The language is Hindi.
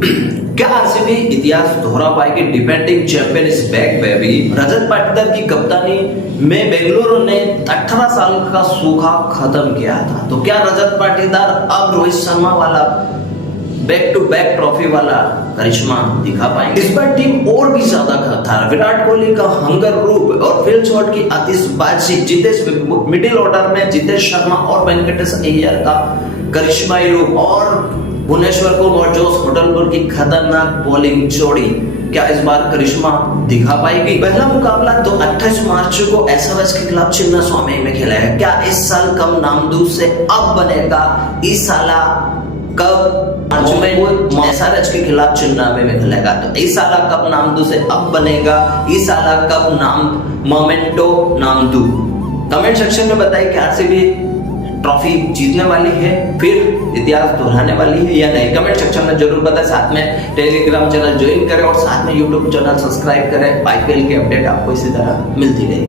क्या आरसीबी इतिहास दोहरा पाएगी? Defending champion is back baby. Rajat Patidar की कप्तानी में बेंगलुरु ने 18 साल का सूखा खत्म किया था। तो क्या रजत पाटीदार अब रोहित शर्मा वाला बैक टू बैक ट्रॉफी वाला करिश्मा दिखा पाएंगे? इस बार टीम और भी ज्यादा खतरनाक। विराट कोहली का हंगर रूप और फिल शॉट की आतिशबाजी, जितेश मिडिल ऑर्डर में जितेश शर्मा और वेंकटेश अय्यर का करिश्माई रूप और भुवनेश्वर कुमार और जोस होटलपुर की खतरनाक बॉलिंग जोड़ी क्या इस बार करिश्मा दिखा पाएगी? पहला मुकाबला तो 28 मार्च को एसएमएस के खिलाफ चिन्ना स्वामी में खेला है। क्या इस साल कम नामदू से अब बनेगा इस साल कब मार्च में एसआरएच के खिलाफ चिन्नावे में खेलेगा? तो इस साल कब नामदू से अब बनेगा इस साल कब नाम मोमेंटो नामदू? कमेंट सेक्शन में बताइए कि आरसीबी ट्रॉफी जीतने वाली है, फिर इतिहास दोहराने वाली है या नहीं? कमेंट सेक्शन में जरूर बताएं। साथ में टेलीग्राम चैनल ज्वाइन करें और साथ में यूट्यूब चैनल सब्सक्राइब करें। आईपीएल की अपडेट आपको इसी तरह मिलती रहेगी।